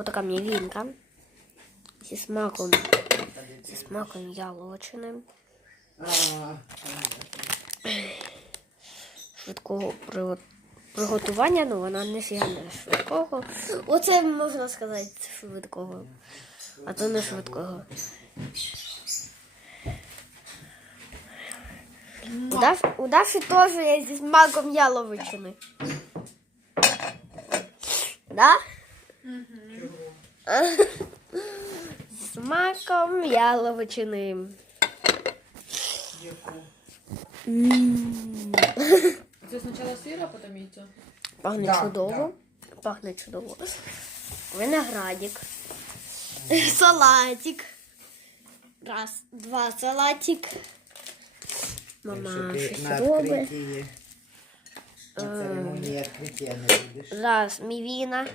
Отака мівінка. Зі смаком, зі смаком яловичини. Швидкого приготування, ну вона не сильно швидкого. Оце можна сказати швидкого. А то не швидкого. У Даші, теж є зі смаком яловичини. Да? Зі смаком яловичини. М. Це спочатку сир, а потім яйцо. Пахне Да, чудово. Пахне чудово. Виноградик. Салатик. Раз, два, салатик. Мама щось на робить. відкритті, на церемонії відкриття не будеш. Зараз мівіна.